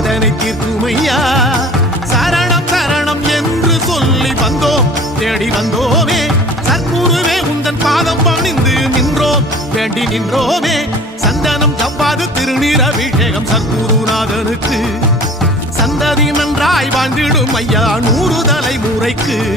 வேதனை தீர்க்கும் ஐயா சரணம் சரணம் என்று சொல்லி வந்தோம். தேடி வந்தோமே. சர்க்குருவே உந்தன் பாதம் பணிந்து நின்றோம். வேண்டி நின்றோமே. சந்தனம் தப்பாது திருநீர் அபிஷேகம் சர்க்குருநாதனுக்கு. சந்ததி நன்றாய் வாழ்ந்திடும் ஐயா நூறு தலைமுறைக்கு.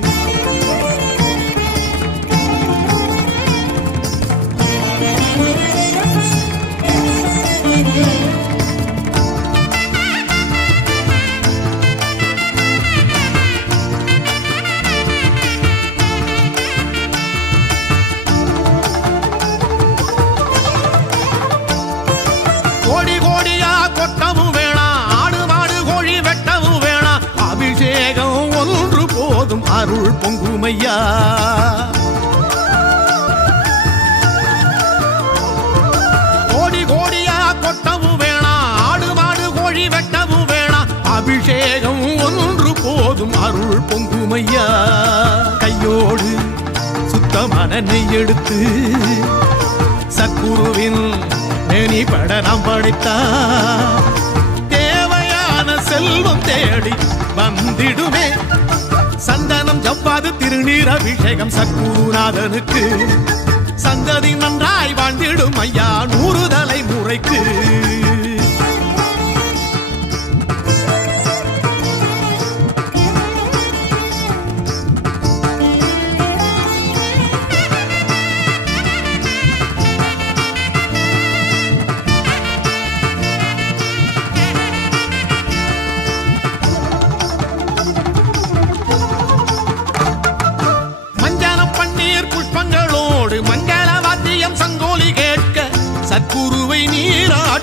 அருள் பொங்குமையா? கோடி கோடியா கொட்டவும் வேணாம் ஆடு மாடு கோழி வெட்டவும் வேணாம் அபிஷேகம் ஒன்று போதும் அருள் பொங்குமையா? கையோடு சுத்தமான நெய் எடுத்து சக்குருவின் மேனி பட நாம் படைத்தா? தேவையான செல்வம் தேடி வந்திடுமே சந்த ஜவ்வாது திருநீர் அபிஷேகம் சக்கூநாதனுக்கு சந்ததி நன்றாய் வாழ்ந்திடும் ஐயா நூறு தலைமுறைக்கு மஞ்சனம்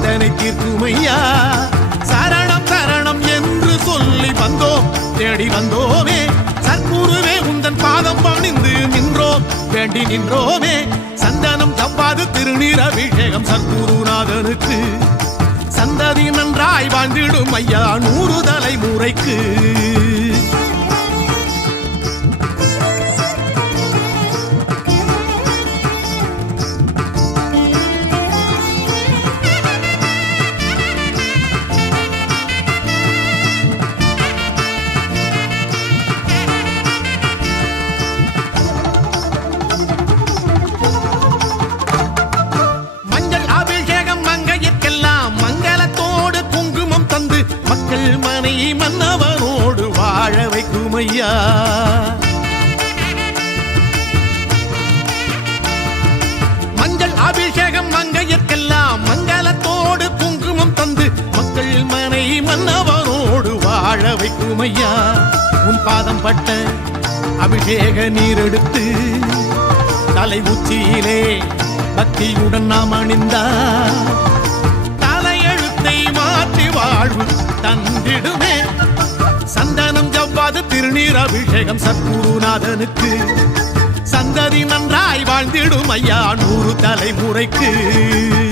வேதனை ஐயா சரணம் சரணம் என்று சொல்லி வந்தோம். தேடி வந்தோமே. சர்க்குருவே உந்தன் பாதம் பணிந்து நின்றோம். வேண்டி நின்றோமே. சந்தனம் தப்பாது திருநீர் அபிஷேகம் சர்க்குருநாதனுக்கு. சந்ததி நன்றாய் வாழ்ந்திடும் ஐயா நூறு தலைமுறைக்கு மனை மன்னவனோடு வாழ வைக்கும் ஐயா மஞ்சள் அபிஷேகம் மங்கையற்கெல்லாம் மங்களத்தோடு குங்குமம் தந்து மக்கள் மனை மன்னவனோடு வாழ வைக்கும் ஐயா உன் பாதம் பட்ட அபிஷேக நீர் எடுத்து தலை உச்சியிலே பக்தியுடன் நாம் அணிந்தார் மாற்றி வாழ்வு தந்திடுமே. சந்தனம் ஜவ்வாது திருநீர் அபிஷேகம் சத்குருநாதனுக்கு. சந்ததி நன்றாய் வாழ்ந்திடும் ஐயா நூறு தலைமுறைக்கு.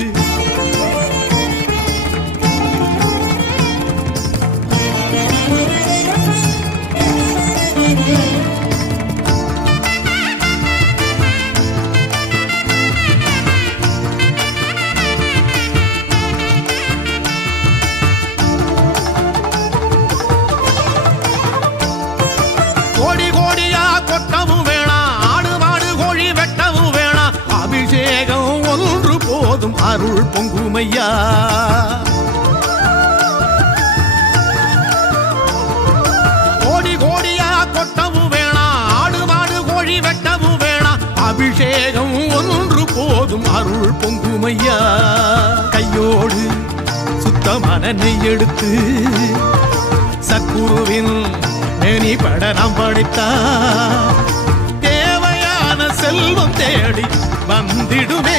அம்மையா கோடி கோடியா கொட்டவும் வேணாம் ஆடு மாடு கோழி வெட்டவும் வேணாம் அபிஷேகம் ஒன்று போதும் அருள் பொங்குமையா? கையோடு சுத்தமான நெய் எடுத்து சக்குருவின் மேனி பட நாம் படைத்தா? தேவையான செல்வம் தேடி வந்திடுமே